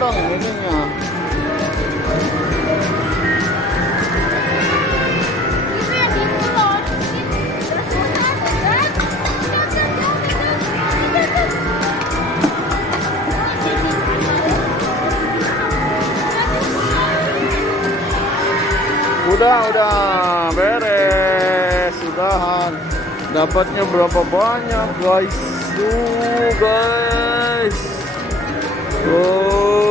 lang ininya. Udah beres, udahan. Dapatnya berapa banyak, guys? Tuh, guys. Oh.